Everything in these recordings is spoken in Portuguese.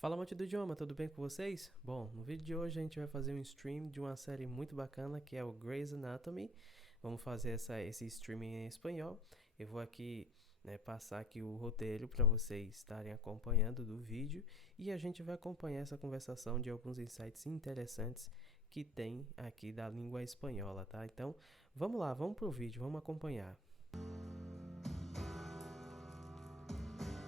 Fala, amante do idioma, tudo bem com vocês? Bom, no vídeo de hoje a gente vai fazer um stream de uma série muito bacana que é o Grey's Anatomy. Vamos fazer esse streaming em espanhol. Eu vou aqui, passar aqui o roteiro para vocês estarem acompanhando do vídeo e a gente vai acompanhar essa conversação de alguns insights interessantes que tem aqui da língua espanhola, tá? Então, vamos lá, vamos pro vídeo, vamos acompanhar.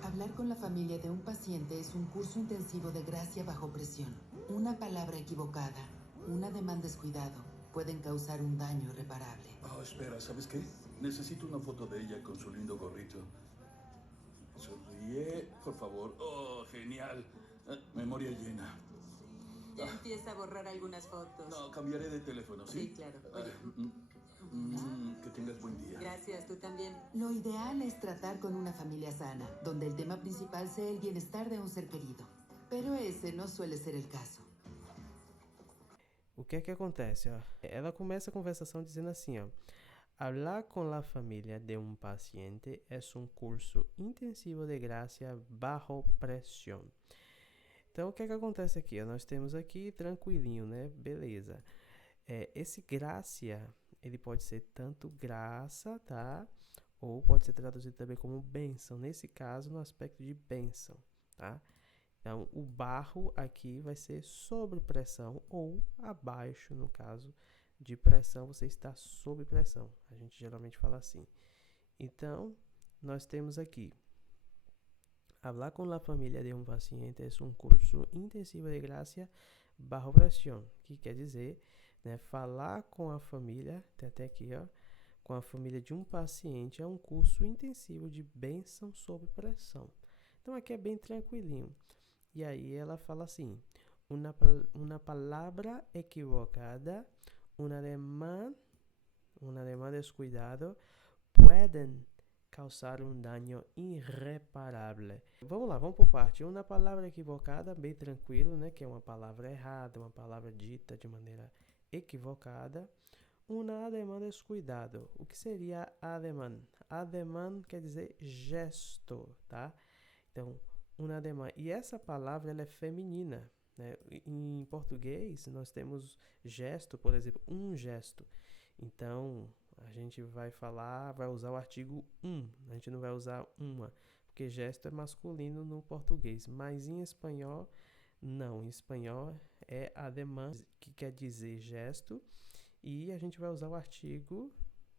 Hablar con la familia de un paciente es un curso intensivo de gracia bajo presión. Una palabra equivocada, un ademán descuidado, pueden causar un daño irreparable. Oh, espera, ¿sabes qué? Necesito una foto de ella con su lindo gorrito. Sonríe, por favor. Oh, genial. Memoria llena. Ya empieza a borrar algunas fotos. No, cambiaré de teléfono, ¿sí? Sí, claro. Oye. Que tengas buen día. Gracias, tú también. Lo ideal es tratar con una familia sana, donde el tema principal sea el bienestar de un ser querido. Pero ese no suele ser el caso. O que é que acontece? Ó? Ela começa a conversação dizendo assim, ó. Hablar con la familia de un paciente es un curso intensivo de gracia bajo pressão. Então, o que é que acontece aqui? Ó? Nós temos aqui tranquilinho, né? Beleza. Esse gracia, ele pode ser tanto graça, tá? Ou pode ser traduzido também como bênção. Nesse caso, no aspecto de bênção, tá? Então, o barro aqui vai ser sobre pressão ou abaixo, no caso de pressão, você está sob pressão. A gente geralmente fala assim. Então, nós temos aqui. Hablar con la familia de un paciente es un curso intensivo de gracia bajo pressão, que quer dizer, né, falar com a família, tem até aqui, ó, com a família de um paciente é um curso intensivo de bênção sob pressão. Então, aqui é bem tranquilinho. E aí ela fala assim, una palabra equivocada, un ademán descuidado, pueden causar um dano irreparável. Vamos lá, vamos por parte. Uma palavra equivocada, bem tranquilo, né? Que é uma palavra errada, uma palavra dita de maneira equivocada. Uma ademán descuidado. O que seria ademán? Ademán quer dizer gesto, tá? Então, um ademán. E essa palavra ela é feminina, né? Em português, nós temos gesto, por exemplo, um gesto. Então, a gente vai usar o artigo a gente não vai usar uma, porque gesto é masculino no português, mas em espanhol, não. Em espanhol é ademán, que quer dizer gesto, e a gente vai usar o artigo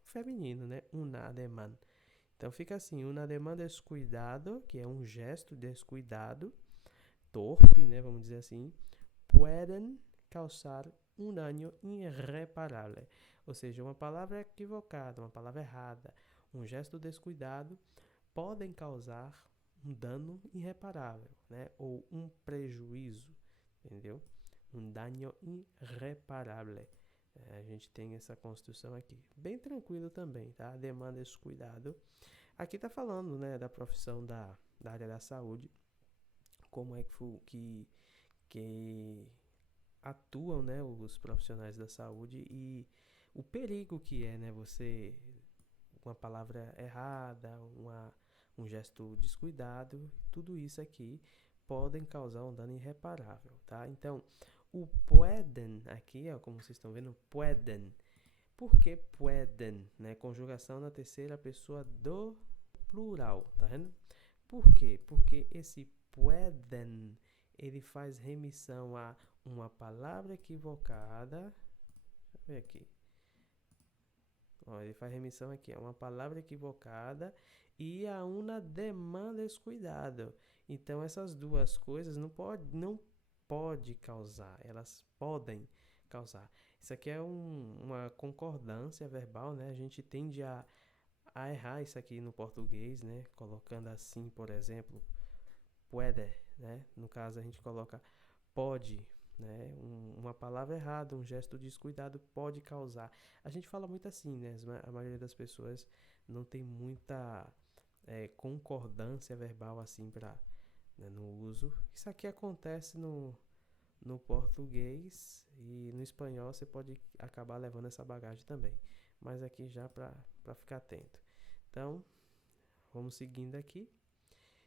feminino, né? Un ademán. Então fica assim, un ademán descuidado, que é um gesto descuidado, torpe, né, vamos dizer assim, pueden causar um dano irreparável. Ou seja, uma palavra equivocada, uma palavra errada, um gesto descuidado podem causar um dano irreparável, né, ou um prejuízo, entendeu? Um dano irreparável. A gente tem essa construção aqui. Bem tranquilo também, tá? Demanda descuidado. Aqui tá falando, né, da profissão da área da saúde, como é que atuam, né, os profissionais da saúde e o perigo que é, né, você, uma palavra errada, um gesto descuidado, tudo isso aqui podem causar um dano irreparável, tá? Então, o pueden aqui, ó, como vocês estão vendo, pueden. Por que pueden, né? Conjugação na terceira pessoa do plural, tá vendo? Por quê? Porque esse pueden, ele faz remissão a uma palavra equivocada. Deixa eu ver aqui. Ó, ele faz remissão aqui a uma palavra equivocada e a uma demanda descuidado. Então, essas duas coisas não pode causar, elas podem causar. Isso aqui é uma concordância verbal, né? A gente tende a errar isso aqui no português, né? Colocando assim, por exemplo, puede, né? No caso, a gente coloca pode, né? Uma palavra errada, um gesto descuidado pode causar. A gente fala muito assim, né? A maioria das pessoas não tem muita concordância verbal assim para, né, no uso. Isso aqui acontece no português e no espanhol você pode acabar levando essa bagagem também. Mas aqui já para ficar atento. Então, vamos seguindo aqui.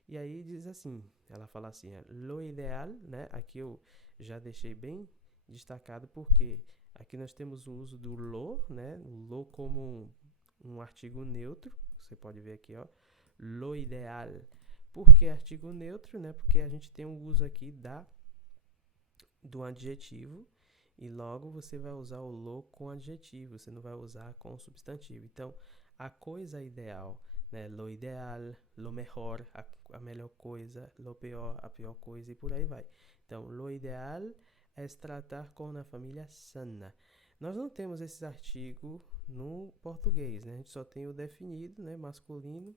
E aí diz assim, ela fala assim, lo ideal, né? Aqui eu já deixei bem destacado porque aqui nós temos o uso do lo, né? O lo como um artigo neutro, você pode ver aqui, ó, lo ideal. Por que artigo neutro, né? Porque a gente tem o uso aqui do adjetivo e logo você vai usar o lo com adjetivo, você não vai usar com substantivo. Então, a coisa ideal, né? Lo ideal, lo mejor, a melhor coisa, lo peor, a pior coisa e por aí vai. Então, lo ideal é tratar com a família sana. Nós não temos esse artigo no português, né? A gente só tem o definido, né? Masculino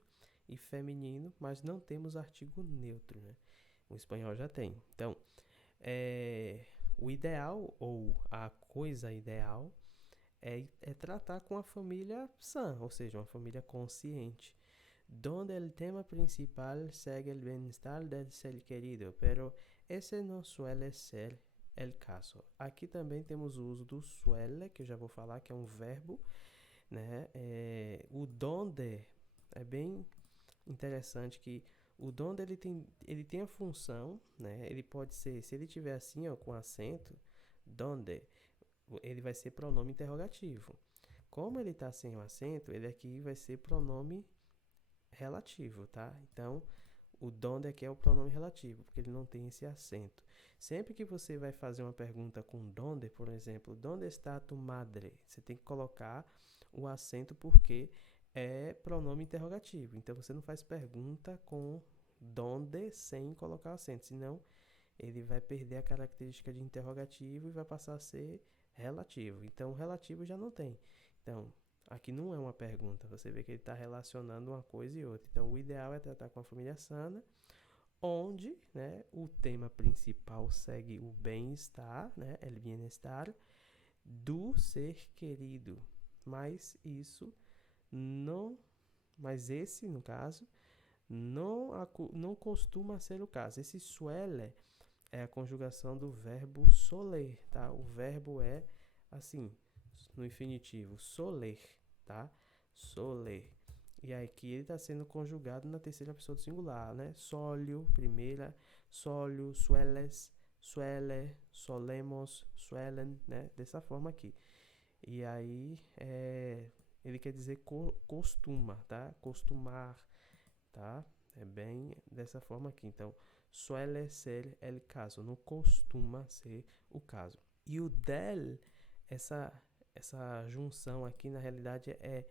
e feminino, mas não temos artigo neutro, né? O espanhol já tem. Então, o ideal ou a coisa ideal é tratar com a família sã, ou seja, uma família consciente, donde el tema principal segue el bienestar del ser querido, pero ese no suele ser el caso. Aqui também temos o uso do suele, que eu já vou falar, que é um verbo, né? O donde é bem interessante que o donde ele tem a função, né? Ele pode ser, se ele tiver assim, ó, com acento, donde, ele vai ser pronome interrogativo. Como ele está sem o acento, ele aqui vai ser pronome relativo, tá? Então, o donde aqui é o pronome relativo, porque ele não tem esse acento. Sempre que você vai fazer uma pergunta com donde, por exemplo, donde está tu madre? Você tem que colocar o acento porque é pronome interrogativo. Então, você não faz pergunta com donde sem colocar o acento, senão ele vai perder a característica de interrogativo e vai passar a ser relativo. Então, relativo já não tem. Então, aqui não é uma pergunta, você vê que ele está relacionando uma coisa e outra. Então, o ideal é tratar com a família sana, onde, né, o tema principal segue o bem-estar, né, el bienestar do ser querido. Mas esse, no caso, não costuma ser o caso. Esse suele é a conjugação do verbo soler, tá? O verbo é assim, no infinitivo, soler, tá? Soler. E aqui ele está sendo conjugado na terceira pessoa do singular, né? Solio, primeira, solio, sueles, suele, solemos, suelen, né? Dessa forma aqui. E aí, ele quer dizer costuma, tá? Costumar, tá? É bem dessa forma aqui. Então, suele ser el caso, não costuma ser o caso. E o del, essa junção aqui na realidade é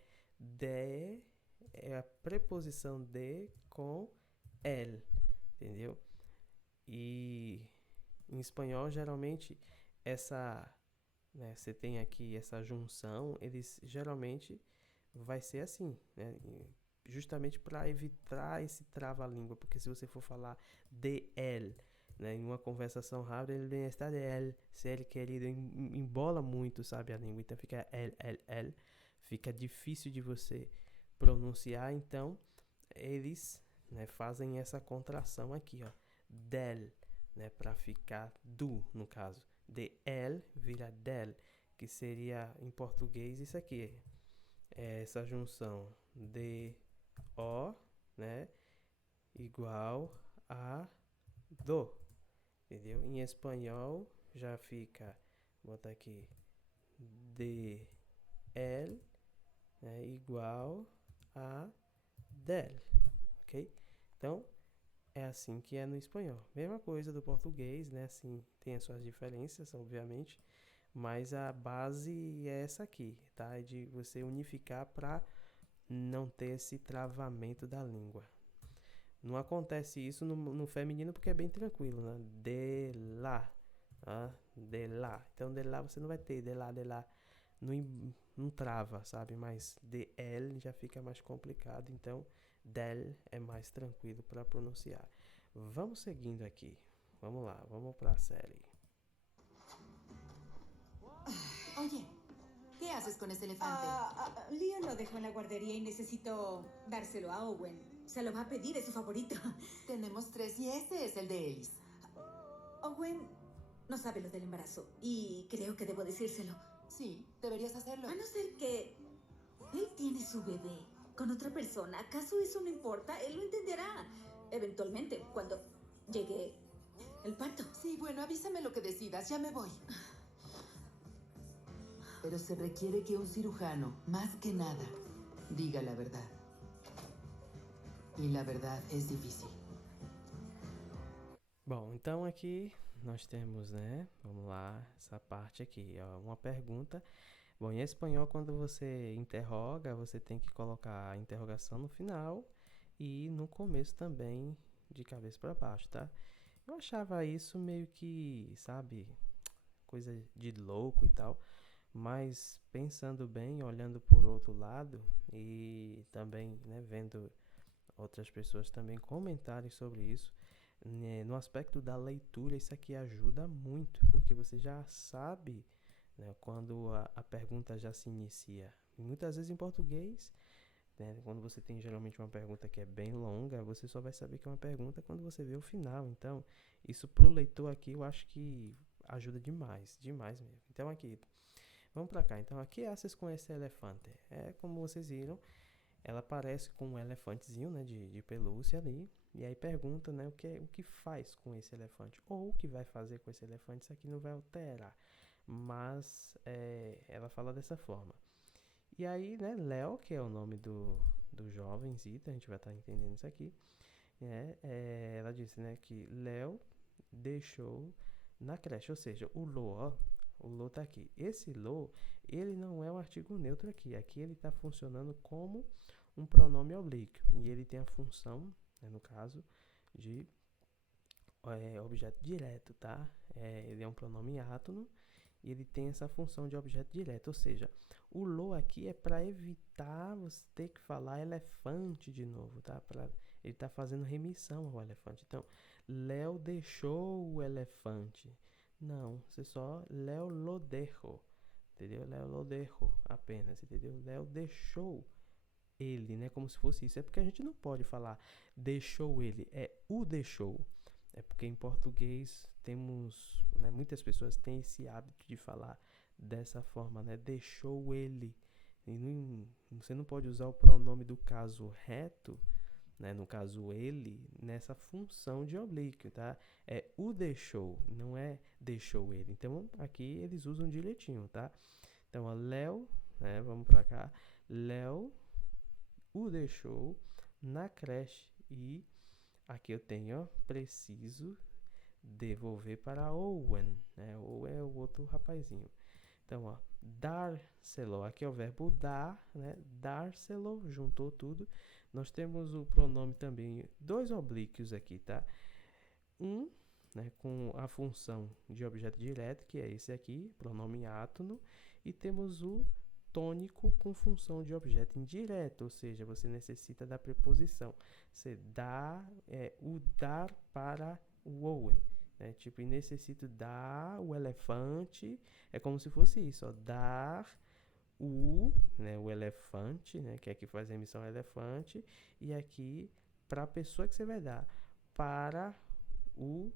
a preposição de com el, entendeu? E em espanhol geralmente você tem aqui essa junção, eles geralmente vai ser assim, né? Justamente para evitar esse trava-língua, porque se você for falar de el, né, em uma conversação rápida, ele vem estar de el, ser querido, embola muito, sabe, a língua, então fica el, fica difícil de você pronunciar, então eles, né, fazem essa contração aqui, ó, del, né, para ficar do, no caso, de el vira del, que seria em português isso aqui, essa junção de o, né, igual a do, entendeu? Em espanhol já fica, vou botar aqui, de el, né, igual a del, ok? Então, é assim que é no espanhol. Mesma coisa do português, né? Assim, tem as suas diferenças, obviamente, mas a base é essa aqui, tá? É de você unificar para não ter esse travamento da língua. Não acontece isso no feminino porque é bem tranquilo, né? De lá, de lá. Então, de lá você não vai ter, de lá. Não trava, sabe? Mas de el já fica mais complicado, então del é mais tranquilo para pronunciar. Vamos seguindo aqui. Vamos lá, vamos para a série. Oye, ¿qué haces con ese elefante? Leon lo dejó en la guardería y necesito dárselo a Owen. Se lo va a pedir, es su favorito. Tenemos 3 y ese es el de Ellis. Owen no sabe lo del embarazo y creo que debo decírselo. Sí, deberías hacerlo. A no ser que él tiene su bebé con otra persona. ¿Acaso eso no importa? Él lo entenderá. eventualmente, cuando llegue el parto. Sí, bueno, avísame lo que decidas, ya me voy. Pero se requiere que un cirujano, más que nada, diga la verdad. E a verdade é difícil. Bom, então aqui nós temos, né? Vamos lá, essa parte aqui, ó, uma pergunta. Bom, em espanhol, quando você interroga, você tem que colocar a interrogação no final e no começo também, de cabeça para baixo, tá? Eu achava isso meio que, sabe, coisa de louco e tal, mas pensando bem, olhando por outro lado e também, né, vendo outras pessoas também comentarem sobre isso, né, no aspecto da leitura, isso aqui ajuda muito, porque você já sabe, né, quando a pergunta já se inicia. E muitas vezes em português, né, quando você tem geralmente uma pergunta que é bem longa, você só vai saber que é uma pergunta quando você vê o final. Então, isso para o leitor aqui eu acho que ajuda demais, demais mesmo. Então aqui, vamos para cá. Então aqui haces com esse elefante. É como vocês viram, ela aparece com um elefantezinho, né, de pelúcia ali, e aí pergunta, né, o que faz com esse elefante, ou o que vai fazer com esse elefante. Isso aqui não vai alterar, mas ela fala dessa forma. E aí, né, Léo, que é o nome do jovenzito, a gente vai estar entendendo isso aqui, né, ela disse, né, que Léo deixou na creche, ou seja, o lo tá aqui. Esse lo, ele não é um artigo neutro aqui. Aqui ele está funcionando como um pronome oblíquo. E ele tem a função, né, no caso, de objeto direto, tá? Ele é um pronome átono e ele tem essa função de objeto direto. Ou seja, o lo aqui é para evitar você ter que falar elefante de novo, tá? Ele está fazendo remissão ao elefante. Então, Léo deixou o elefante. Não, você só Léo lo dejó, entendeu? Léo lo dejó apenas, entendeu? Léo deixou ele, né? Como se fosse isso. É porque a gente não pode falar deixou ele, é o deixou. É porque em português temos, né, muitas pessoas têm esse hábito de falar dessa forma, né? Deixou ele. E você não pode usar o pronome do caso reto, né, no caso ele, nessa função de oblíquo, tá? É o deixou, não é deixou ele. Então aqui eles usam direitinho, tá? Então ó, Léo, né, vamos pra cá, Léo o deixou na creche e aqui eu tenho, ó, preciso devolver para Owen, né? Owen é o outro rapazinho. Então, ó, dar-se-lo, aqui é o verbo dar, né? Dar-se-lo, juntou tudo. Nós temos o pronome também, dois oblíquos aqui, tá? Um, né, com a função de objeto direto, que é esse aqui, pronome átono, e temos o tônico com função de objeto indireto, ou seja, você necessita da preposição. Você dá, o dar para o Owen. Né? Tipo, e necessito dar o elefante, é como se fosse isso, ó, dar né, o elefante, né, que aqui faz a emissão elefante, e aqui para a pessoa que você vai dar, para o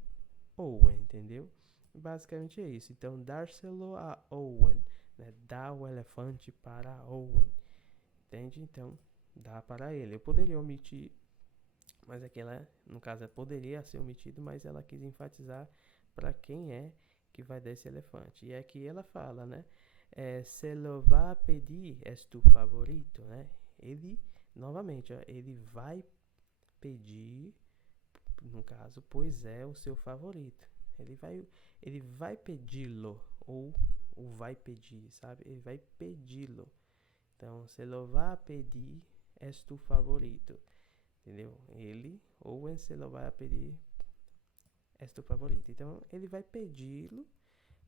Owen, entendeu? Basicamente é isso. Então, dar-se-lo a Owen, né, dar o elefante para Owen, entende? Então, dá para ele. Eu poderia omitir, mas aqui ela, no caso, poderia ser omitido, mas ela quis enfatizar para quem é que vai dar esse elefante. E aqui ela fala, né? Se lo va a pedir, es tu favorito, né? Ele, novamente, ó, ele vai pedir, no caso, pois é o seu favorito. Ele vai pedi-lo, ou vai pedir, sabe? Ele vai pedi-lo. Então, se lo va a pedir, es tu favorito. Entendeu? Ele, ou se lo vai a pedir, és tu favorito. Então, ele vai pedi-lo,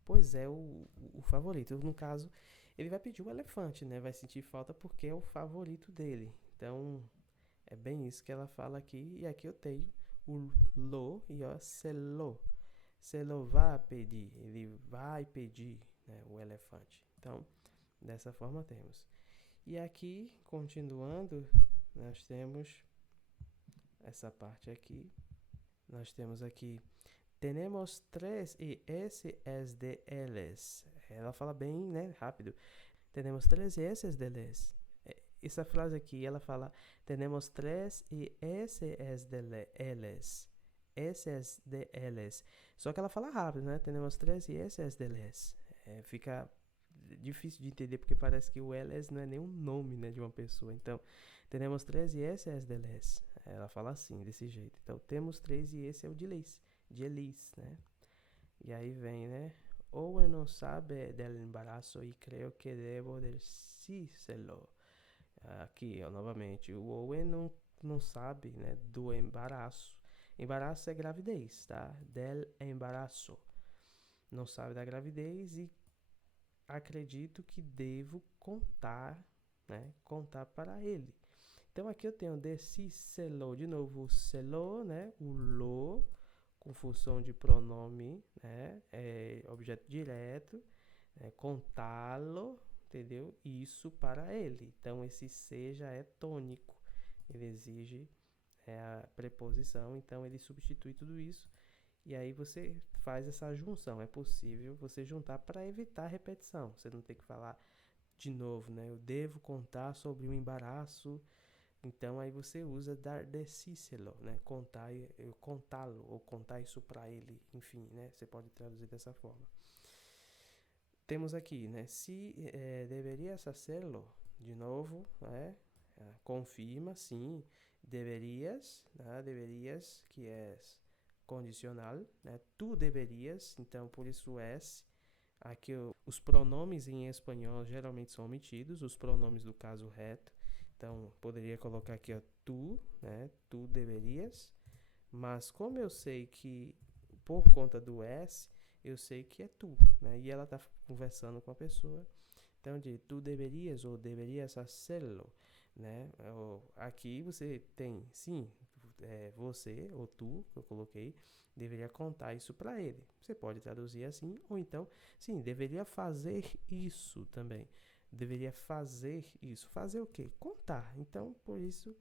pois é o favorito. No caso, ele vai pedir o elefante, né? Vai sentir falta porque é o favorito dele. Então, é bem isso que ela fala aqui. E aqui eu tenho o lo e ó, se lo vai pedir. Ele vai pedir, né, o elefante. Então, dessa forma temos. E aqui, continuando, nós temos essa parte aqui. Nós temos aqui tenemos 3 e esse es de eles. Ela fala bem, né, rápido. Tenemos 3 e esse es de eles. essa frase aqui, ela fala, tenemos tres y ese es de eles. Esse es de eles. Só que ela fala rápido, né? Tenemos tres y ese es de les. Fica difícil de entender porque parece que o eles não é nenhum nome, né, de uma pessoa. Então, tenemos tres y ese es de les. Ela fala assim, desse jeito. Então, temos três e esse é o de Elis, né? E aí vem, né? Owen não sabe del embarazo e creio que devo decírselo. Aqui, ó, novamente, o Owen não sabe, né, do embaraço. Embaraço é gravidez, tá? Del embaraço. Não sabe da gravidez e acredito que devo contar, né? Contar para ele. Então aqui eu tenho decírselo, de novo, o selo, né? O lo, com função de pronome, né? Objeto direto, contá-lo, entendeu? Isso para ele. Então esse se já é tônico, ele exige a preposição, então ele substitui tudo isso e aí você faz essa junção. É possível você juntar para evitar repetição, você não tem que falar de novo, né? Eu devo contar sobre o embaraço. Então aí você usa dar decírselo, né? Contá-lo ou contar isso para ele, enfim, né? Você pode traduzir dessa forma. Temos aqui, né? Se deverias hacerlo, de novo, né? Confirma, sim. Deverias, né? Deverias, que é condicional, né? Tu deverias, então por isso S. Aqui os pronomes em espanhol geralmente são omitidos, os pronomes do caso reto. Então, poderia colocar aqui, ó, tu, né? Tu deverias. Mas como eu sei que, por conta do S, eu sei que é tu, né? E ela está conversando com a pessoa. Então, de tu deverias ou deverias hacerlo, né? Aqui você tem, sim, você ou tu, que eu coloquei, deveria contar isso para ele. Você pode traduzir assim, ou então, sim, deveria fazer isso também. Deveria fazer isso. Fazer o quê? Contar. Então, por isso,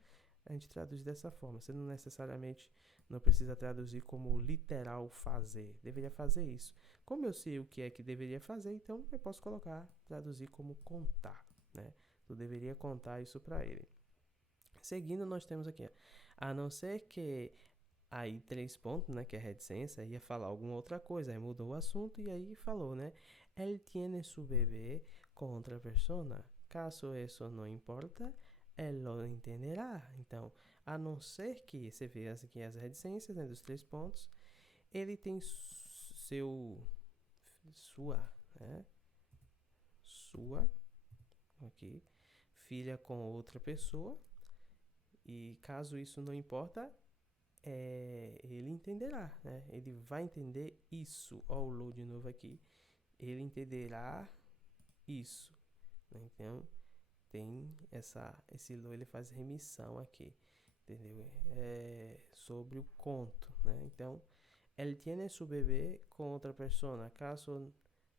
a gente traduz dessa forma. Você não necessariamente não precisa traduzir como literal fazer. Deveria fazer isso. Como eu sei o que é que deveria fazer, então eu posso traduzir como contar, né? Tu deveria contar isso para ele. Seguindo, nós temos aqui, ó, a não ser que aí 3 pontos, né, que é reticência, ia falar alguma outra coisa, aí mudou o assunto e aí falou, né? Él tiene su bebé com outra persona. Caso isso não importa, él lo entenderá. Então, a não ser que, você vê aqui as reticências, né, dos 3 pontos, ele tem sua, aqui, filha com outra pessoa, e caso isso não importa, ele entenderá, né? Ele vai entender isso. Ó, o lo de novo aqui. Ele entenderá isso. Então, tem esse lo, ele faz remissão aqui, entendeu? Sobre o conto, né? Então, él tiene su bebé con otra persona. Caso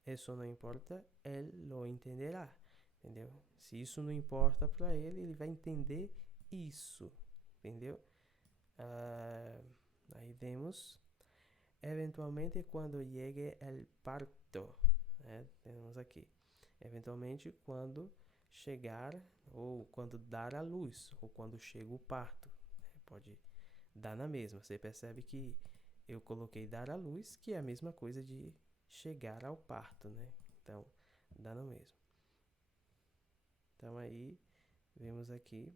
isso não importa, él lo entenderá, entendeu? Se isso não importa para ele, ele vai entender isso, entendeu? Aí temos eventualmente quando llegue el parto, né? Temos aqui eventualmente quando chegar ou quando dar a luz ou quando chega o parto, né? Pode dar na mesma. Você percebe que eu coloquei dar à luz, que é a mesma coisa de chegar ao parto, né? Então dá no mesmo. Então aí vemos aqui.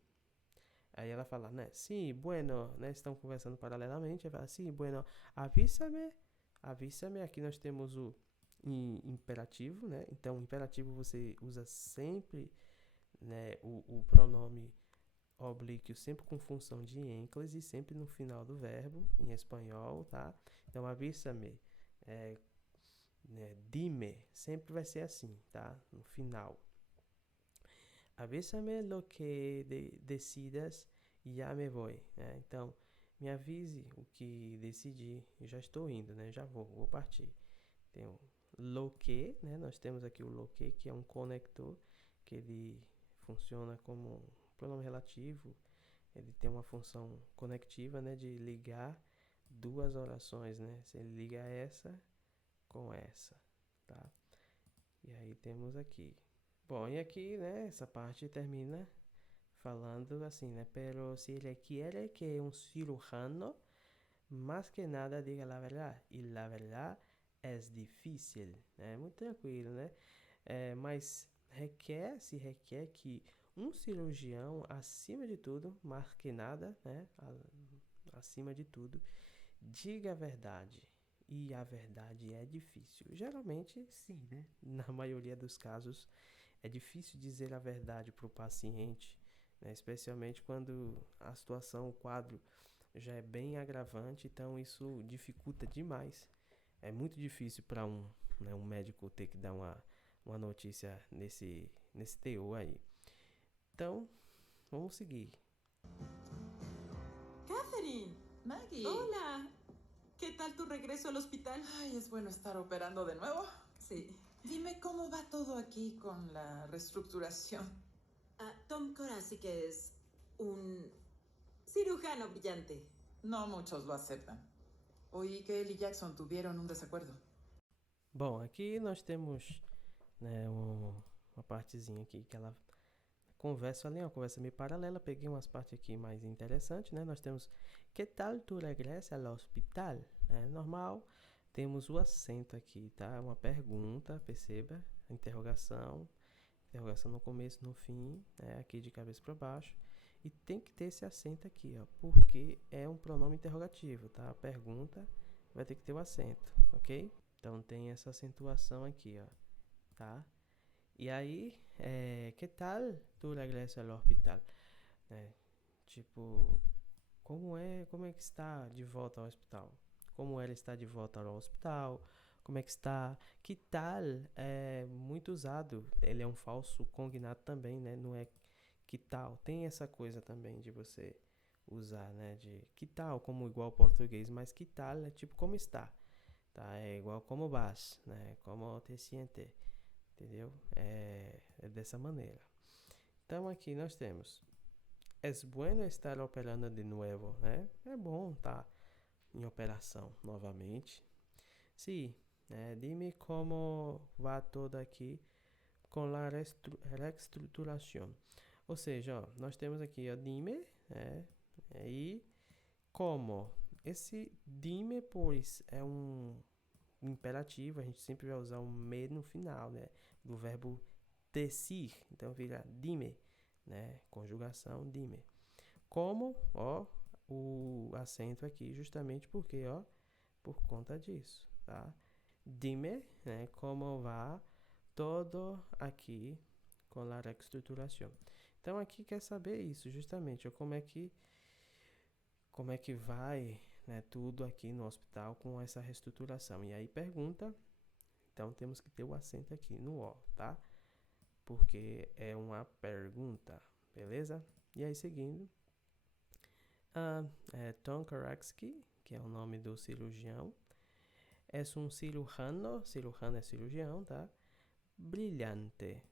Aí ela fala, né? Sim, bueno, né? Estão conversando paralelamente. Ela fala, sim, bueno, avísame. Avísame. Aqui nós temos o imperativo, né? Então, o imperativo você usa sempre, né? O pronome oblíquo sempre com função de ênclise, sempre no final do verbo, em espanhol, tá? Então, avísame, né? Dime, sempre vai ser assim, tá? No final. Avísame lo que decidas e já me vou, né? Então, me avise o que decidi, eu já estou indo, né? Já vou partir. Tem o lo que, né? Nós temos aqui o lo que é um conector, que ele funciona como um pronome relativo. Ele tem uma função conectiva, né? De ligar duas orações, né? Se ele liga essa com essa, tá? E aí temos aqui. Bom, e aqui, né, essa parte termina falando assim, né? Pero si le quiere que un cirujano, más que nada diga la verdad. Y la verdad es difícil, né? Muito tranquilo, né? Mas se requer que um cirurgião, acima de tudo, mais que nada, né? Acima de tudo, diga a verdade. E a verdade é difícil. Geralmente, sim, né? Na maioria dos casos, é difícil dizer a verdade para o paciente, né? Especialmente quando a situação, o quadro já é bem agravante, então isso dificulta demais. É muito difícil para né, um médico ter que dar uma notícia nesse teor aí. Então, vamos seguir. Catherine, Maggie. hola. ¿Qué tal tu regreso al hospital? Ay, es bueno estar operando de nuevo. Sí. Dime cómo va todo aquí con la reestructuración. Tom Korasik es un cirujano brillante. No muchos lo aceptan. Oí que él y Jackson tuvieron un desacuerdo. Bom, aqui nós temos, né, uma partezinha aqui que ela conversa ali, uma conversa meio paralela. Peguei umas partes aqui mais interessantes, né? Nós temos que tal tu regresa ao hospital? É normal. Temos o acento aqui, tá? Uma pergunta, perceba, interrogação no começo, no fim, né? Aqui de cabeça para baixo. E tem que ter esse acento aqui, ó, porque é um pronome interrogativo, tá? A pergunta vai ter que ter o acento, ok? Então tem essa acentuação aqui, ó, tá? E aí, que tal tu regreso ao hospital? Tipo, como é que está de volta ao hospital? Como ela está de volta ao hospital? Como é que está? Que tal é muito usado. Ele é um falso cognato também, né? Não é que tal. Tem essa coisa também de você usar, né? De que tal, como igual ao português, mas que tal é tipo como está, tá? É igual como vas, né? Como te siente, entendeu? É dessa maneira. Então aqui nós temos es bueno estar operando de nuevo, né? É bom estar em operação novamente. Sim, dime como va todo aqui com a reestruturação. Ou seja, ó, nós temos aqui o dime, né? E como. Esse dime, pois, é um imperativo, a gente sempre vai usar um me no final, né? Do verbo decir. Então vira dime, né? Conjugação dime. Como, ó, o acento aqui, justamente porque, ó, por conta disso, tá? Dime, né? Como va todo aqui com a reestruturação. Então aqui quer saber isso, justamente, ó, como é que vai, né, tudo aqui no hospital com essa reestruturação. E aí pergunta, então temos que ter o acento aqui no O, tá? Porque é uma pergunta, beleza? E aí seguindo, Tom Korasik, que é o nome do cirurgião, é um cirujano é cirurgião, tá? Brilhante.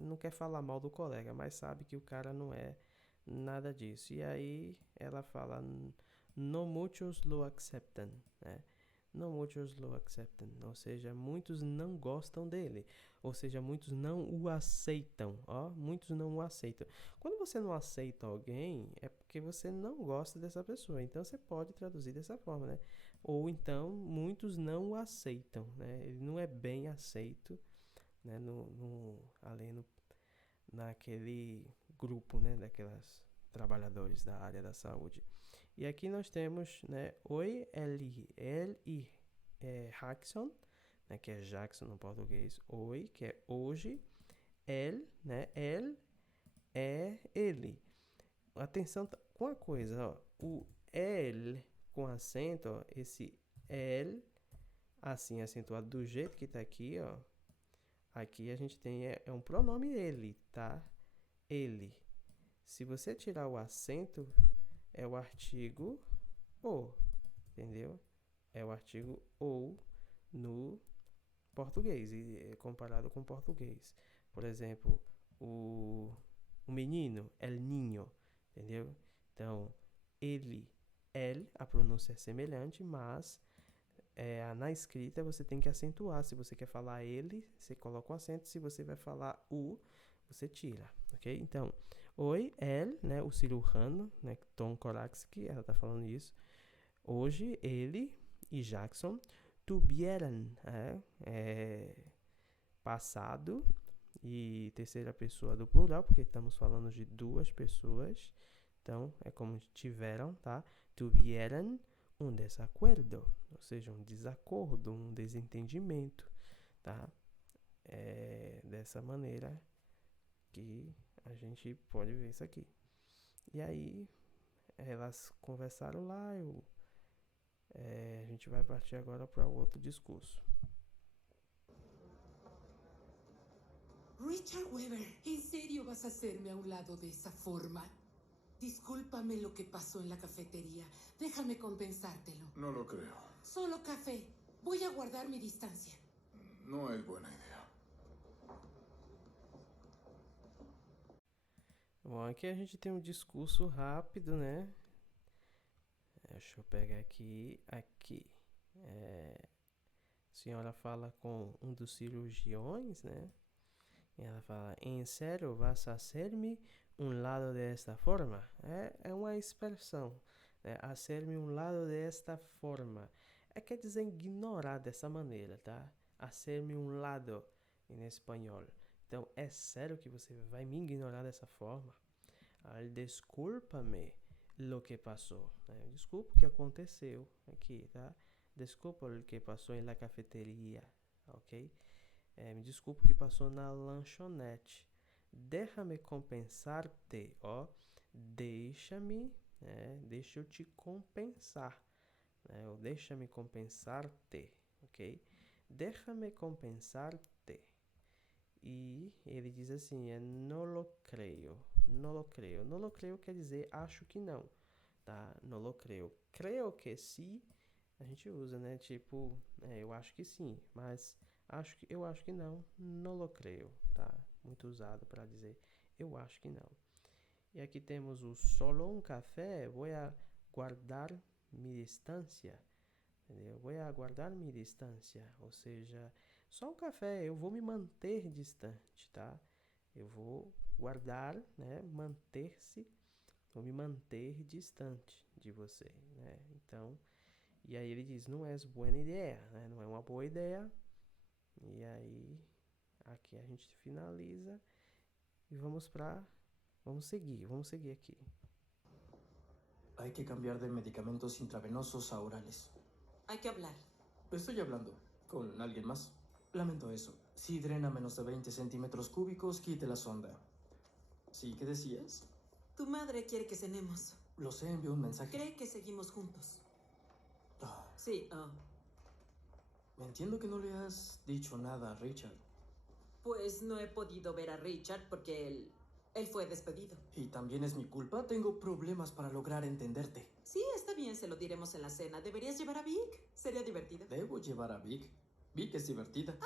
Não quer falar mal do colega, mas sabe que o cara não é nada disso. E aí ela fala, no muchos lo aceptan, né? No muchos lo aceptan, ou seja, muitos não gostam dele, ou seja, muitos não o aceitam, ó, muitos não o aceitam. Quando você não aceita alguém, é porque você não gosta dessa pessoa, então você pode traduzir dessa forma, né? Ou então, muitos não o aceitam, né? Ele não é bem aceito, né? Naquele grupo, né? Daquelas trabalhadores da área da saúde. E aqui nós temos, né, Oi, ele Jackson, né, que é Jackson no português. Oi, que é hoje. El, né, el é ele. Atenção com a coisa, ó. O el com acento, ó, esse el, assim, acentuado do jeito que tá aqui, ó. Aqui a gente tem, é um pronome ele, tá? Ele. Se você tirar o acento, é o artigo o, entendeu? É o artigo ou no português, e comparado com o português. Por exemplo, o menino, el niño, entendeu? Então, ele, a pronúncia é semelhante, mas na escrita você tem que acentuar. Se você quer falar ele, você coloca um acento. Se você vai falar o, você tira, ok? Então, hoje, ele, né, o cirurgião, né, Tom Koraxki, ela tá falando isso. Hoje, ele e Jackson tuvieron, passado e terceira pessoa do plural, porque estamos falando de duas pessoas. Então, é como tiveram, tá? Tuvieron um desacordo, ou seja, um desacordo, um desentendimento, tá? Dessa maneira que a gente pode ver isso aqui. E aí, elas conversaram lá, a gente vai partir agora para o outro discurso. Richard Weber, ¿en serio vas a hacerme a un lado de esa forma? Discúlpame lo que pasó en la cafetería. Déjame compensártelo. No lo creo. Solo café. Voy a guardar mi distancia. No es buena idea. Bom, aqui a gente tem um discurso rápido, né? Deixa eu pegar aqui. A senhora fala com um dos cirurgiões, né? E ela fala, em sério, vas a hacer-me um lado desta forma? É uma expressão, né? Hacer-me um lado desta forma. Quer dizer ignorar dessa maneira, tá? Hacer-me um lado em espanhol. Então, é sério que você vai me ignorar dessa forma? Desculpa-me lo que passou. Desculpa o que aconteceu aqui, tá? Desculpa o que passou na cafeteria, ok? Me desculpa o que passou na lanchonete. Déjame compensar-te, ó. Deixa-me, deixa eu te compensar, né? Ou deixa-me compensar-te, ok? Déjame compensar-te. E ele diz assim, no lo creio, no lo creio. No lo creio quer dizer acho que não, tá? No lo creio. Creio que sim, a gente usa, né? Tipo, eu acho que sim, mas eu acho que não, no lo creio, tá? Muito usado para dizer eu acho que não. E aqui temos o solo um café, vou a guardar mi distancia, entendeu? Vou a guardar mi distancia, ou seja, só um café, eu vou me manter distante, tá? Eu vou guardar, né? Manter-se, vou me manter distante de você, né? Então, e aí ele diz, não é boa ideia, né? Não é uma boa ideia. E aí, aqui a gente finaliza e vamos seguir aqui. Hay que cambiar de medicamentos intravenosos a orales. Hay que hablar. Estoy hablando con alguien más. Lamento eso. Si drena menos de 20 centímetros cúbicos, quite la sonda. ¿Sí? ¿Qué decías? Tu madre quiere que cenemos. Lo sé, envió un mensaje. Cree que seguimos juntos. Ah, Sí, entiendo que no le has dicho nada a Richard. pues no he podido ver a Richard porque él fue despedido. ¿Y también es mi culpa? Tengo problemas para lograr entenderte. Sí, está bien, se lo diremos en la cena. ¿Deberías llevar a Vic? Sería divertido. ¿Debo llevar a Vic? Vic es divertida.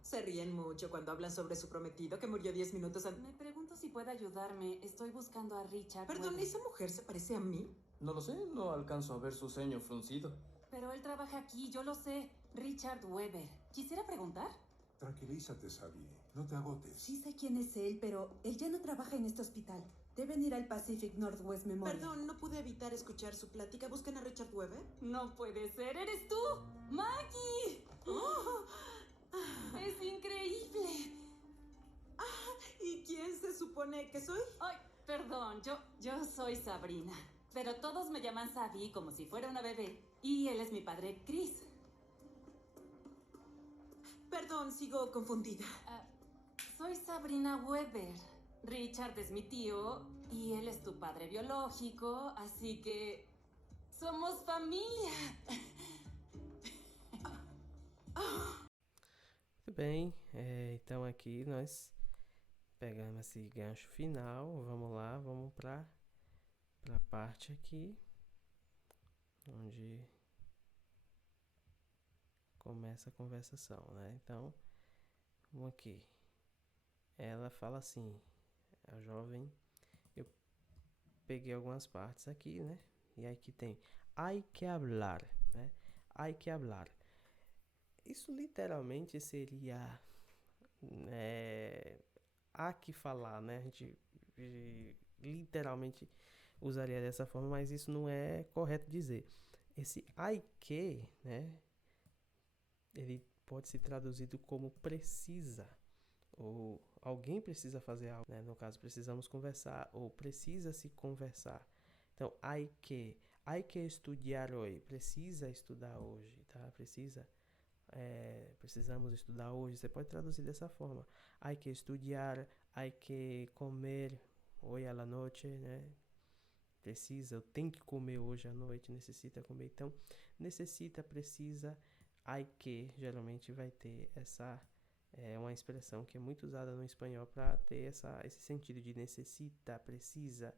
Se ríen mucho cuando hablan sobre su prometido que murió 10 minutos antes. Me pregunto si puede ayudarme. Estoy buscando a Richard. Perdón, Weber. ¿esa mujer se parece a mí? No lo sé, no alcanzo a ver su ceño fruncido. Pero él trabaja aquí, yo lo sé. Richard Weber. ¿Quisiera preguntar? Tranquilízate, Sabi. No te agotes. Sí sé quién es él, pero él ya no trabaja en este hospital. Deben ir al Pacific Northwest Memorial. Perdón, no pude evitar escuchar su plática. ¿Buscan a Richard Weber? No puede ser, eres tú, Maggie. ¡Oh! Es increíble. ¿Y quién se supone que soy? Ay, perdón, yo soy Sabrina. Pero todos me llaman Sabi como si fuera una bebé. Y él es mi padre, Chris. Perdón, sigo confundida. Soy Sabrina Weber. Richard es mi tío y él es tu padre biológico, así que somos familia. Muito bem, então aqui nós pegamos esse gancho final. Vamos lá, vamos para a parte aqui onde começa a conversação, né? Então, vamos aqui. Ela fala assim, a jovem, eu peguei algumas partes aqui, né? E aqui tem hay que hablar, né? Hay que hablar. Isso literalmente seria há que falar, né? A gente literalmente usaria dessa forma, mas isso não é correto dizer. Esse hay que, né? Ele pode ser traduzido como precisa, ou alguém precisa fazer algo, né? No caso, precisamos conversar, ou precisa-se conversar. Então, hay que estudar hoje, precisa estudar hoje, tá? Precisamos estudar hoje, você pode traduzir dessa forma. Hay que estudar, hay que comer hoje à noite, né? Precisa, eu tenho que comer hoje à noite, necessita comer. Então, necessita, precisa, hay que, geralmente vai ter essa, uma expressão que é muito usada no espanhol para ter esse sentido de necessita, precisa,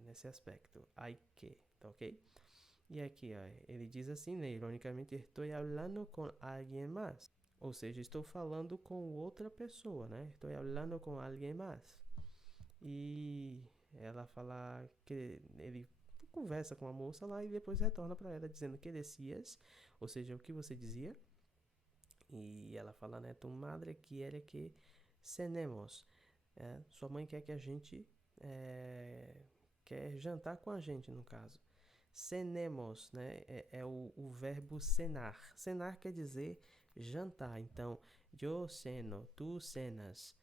nesse aspecto. Hay que, tá ok? E aqui, ó, ele diz assim, né? Ironicamente, estou falando com alguém mais. Ou seja, estou falando com outra pessoa, né? Estou falando com alguém mais. E ela fala que ele conversa com a moça lá e depois retorna para ela dizendo que decias, ou seja, o que você dizia. E ela fala, né? Tu madre quiere que cenemos. Sua mãe quer que a gente quer jantar com a gente, no caso. Cenemos, né? É o verbo cenar. Cenar quer dizer jantar. Então, yo ceno, tu cenas,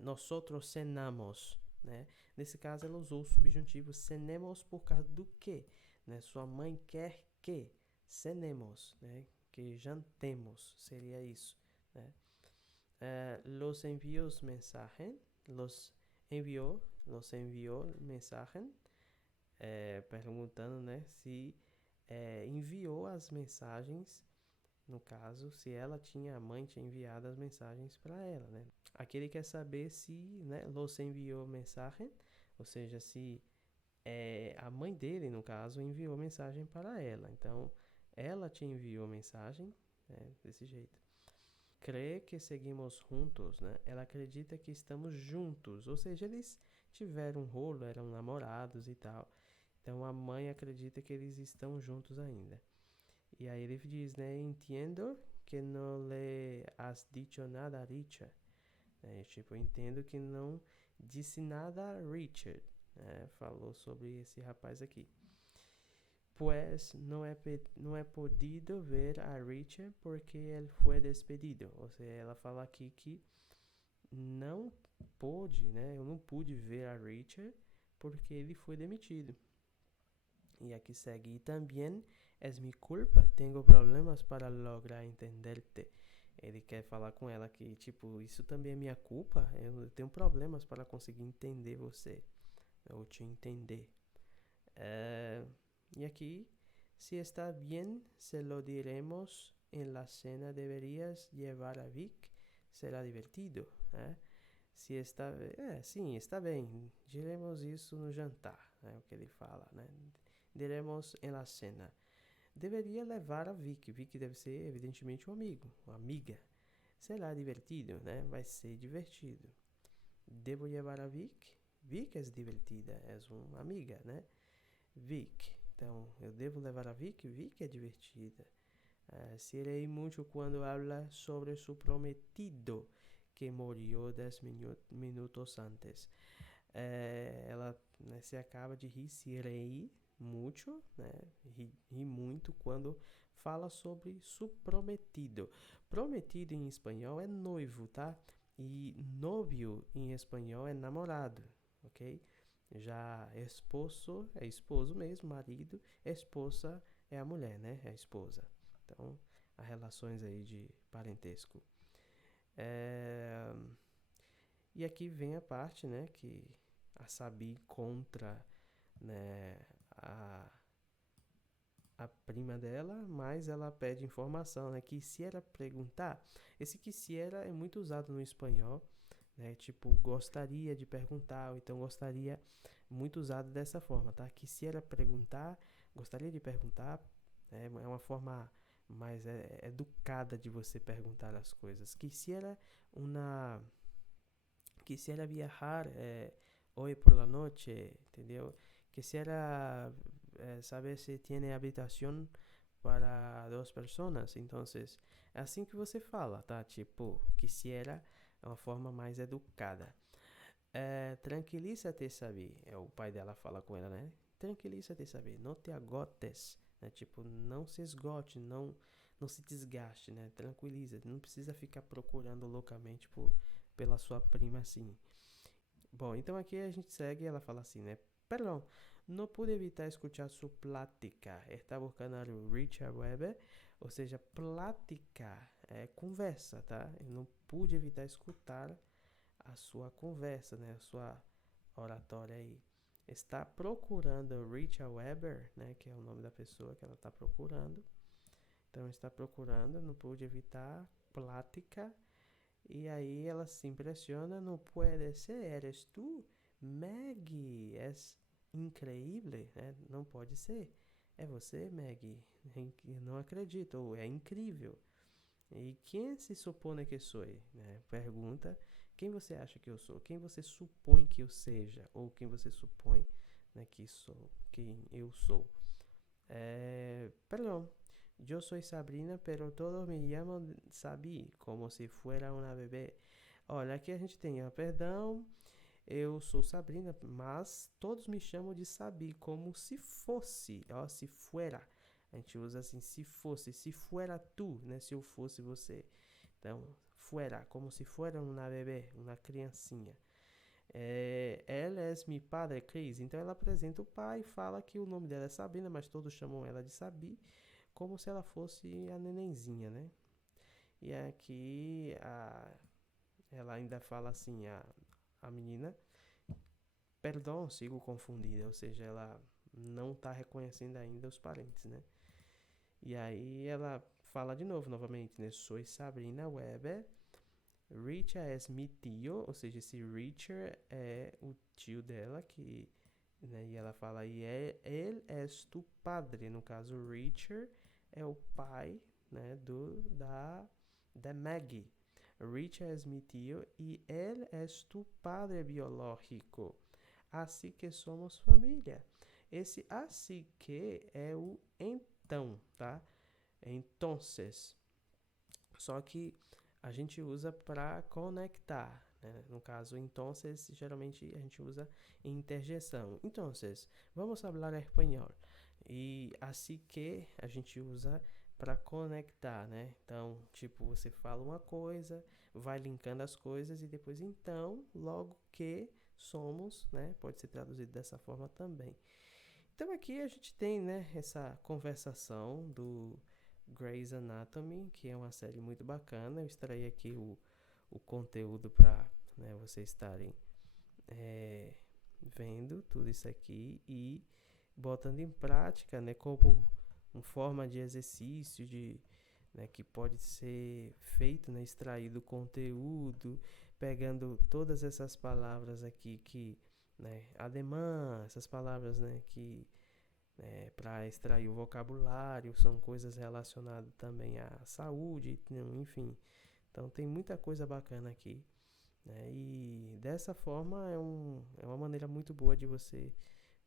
nosotros cenamos, né? Nesse caso, ela usou o subjuntivo cenemos por causa do que, né? Sua mãe quer que cenemos, né? Que jantemos, seria isso, né? Los envios mensaje, los envió mensaje, perguntando, né, se enviou as mensagens, no caso, se ela tinha, a mãe tinha enviado as mensagens para ela, né? Aqui ele quer saber se, né, los enviou mensagem, ou seja, se a mãe dele, no caso, enviou mensagem para ela. Então, ela te enviou mensagem, né, desse jeito. Crê que seguimos juntos, né? Ela acredita que estamos juntos, ou seja, eles tiveram um rolo, eram namorados e tal. Então, a mãe acredita que eles estão juntos ainda. E aí ele diz, né? Entendo que não lhe has dicho nada a Richard. Tipo, eu entendo que não disse nada a Richard. Falou sobre esse rapaz aqui. Pues não é podido ver a Richard porque ele foi despedido. Ou seja, ela fala aqui que não pôde, né? Eu não pude ver a Richard porque ele foi demitido. E aqui segue. E também es mi culpa, tenho problemas para lograr entenderte. Ele quer falar com ela que, tipo, isso também é minha culpa. Eu tenho problemas para conseguir entender você. Ou te entender. Y aquí, si está bien, se lo diremos en la cena. Deberías llevar a Vic, será divertido. Se está, sim, está bem. Diremos isso no jantar, é o que ele fala, né? Diremos en la cena. Deveria levar a Vic. Vic deve ser, evidentemente, um amigo, uma amiga. Será divertido, né? Vai ser divertido. Devo levar a Vic? Vic é divertida, é uma amiga, né? Vic. Então, eu devo levar a Vic? Vic é divertida. Se reí muito quando habla sobre su prometido, que murió 10 minutos antes. Ela, né, se acaba de rir, se reí muito, né? Ri muito quando fala sobre su prometido. Prometido em espanhol é noivo, tá? E novio em espanhol é namorado, ok? Já esposo é esposo mesmo, marido. Esposa é a mulher, né? É a esposa. Então, há relações aí de parentesco. E aqui vem a parte, né? Que a Sabi encontra, né, a prima dela, mas ela pede informação, né? Quisiera perguntar. Esse quisiera é muito usado no espanhol, né? Tipo, gostaria de perguntar, ou então gostaria, muito usado dessa forma, tá? Quisiera perguntar, gostaria de perguntar, é uma forma mais educada de você perguntar as coisas. Quisiera viajar hoje por la noche, entendeu? Quisiera saber se tiene habitación para 2 personas. Então, é assim que você fala, tá? Tipo, quisiera é uma forma mais educada. Tranquilízate, sabe? O pai dela fala com ela, né? Tranquilízate, sabe? Não te agotes, né? Tipo, não se esgote, não se desgaste, né? Tranquiliza, não precisa ficar procurando loucamente pela sua prima assim. Bom, então aqui a gente segue, ela fala assim, né? Perdão, no pude evitar escuchar su plática. Está buscando a Richard Webber, ou seja, plática, conversa, tá? Eu não pude evitar escutar a sua conversa, né? A sua oratória aí. Está procurando Richard Webber, né? Que é o nome da pessoa que ela está procurando. Então, está procurando, não pude evitar, plática. E aí ela se impressiona, não pode ser, eres tu? Maggie, és increíble, né? Não pode ser. É você, Maggie? Não acredito, ou é incrível. E quem se supõe que sou? Né? Pergunta, quem você acha que eu sou? Quem você supõe que eu seja? Ou quem você supõe, né, que sou? Quem eu sou? Perdão. Yo soy Sabrina, pero todos me llaman Sabi, como se fuera una bebê. Olha, aqui a gente tem, perdão, eu sou Sabrina, mas todos me chamam de Sabi, como se fosse, se fuera. A gente usa assim, se fosse, se fuera tu, né? Se eu fosse você. Então, fuera, como se fuera uma bebê, uma criancinha. Ela é mi padre, Chris. Então ela apresenta o pai e fala que o nome dela é Sabrina, mas todos chamam ela de Sabi, como se ela fosse a nenenzinha, né? E aqui ela ainda fala assim, a menina, perdão, sigo confundida, ou seja, ela não está reconhecendo ainda os parentes, né? E aí ela fala de novo, novamente, né? Soy Sabrina Webber, Richard é mi tio, ou seja, esse Richard é o tio dela, que, né? E ela fala, e ele é tu padre, no caso, Richard é o pai, né, da Maggie. Richard é mi tio e ele é tu padre biológico. Assim que somos família. Esse assim que é o então, tá? Entonces. Só que a gente usa para conectar, né? No caso, entonces, geralmente a gente usa interjeição. Entonces, vamos falar espanhol. E assim que a gente usa para conectar, né? Então, tipo, você fala uma coisa, vai linkando as coisas e depois então, logo que somos, né? Pode ser traduzido dessa forma também. Então aqui a gente tem, né, essa conversação do Grey's Anatomy, que é uma série muito bacana. Eu extraí aqui o conteúdo para, né, vocês estarem vendo tudo isso aqui e botando em prática, né, como uma forma de exercício né, que pode ser feito, né, extraído conteúdo, pegando todas essas palavras aqui que, né, ademã, essas palavras, né, que para extrair o vocabulário, são coisas relacionadas também à saúde, enfim. Então tem muita coisa bacana aqui, né, e dessa forma é uma maneira muito boa de você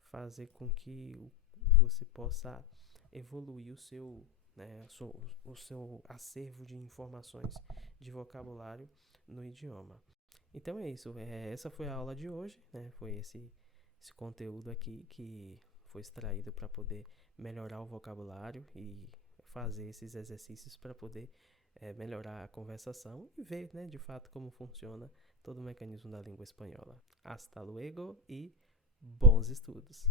fazer com que você possa evoluir o seu, né, o seu acervo de informações de vocabulário no idioma. Então é isso, essa foi a aula de hoje, né, foi esse conteúdo aqui que foi extraído para poder melhorar o vocabulário e fazer esses exercícios para poder melhorar a conversação e ver, né, de fato como funciona todo o mecanismo da língua espanhola. Hasta luego e bons estudos!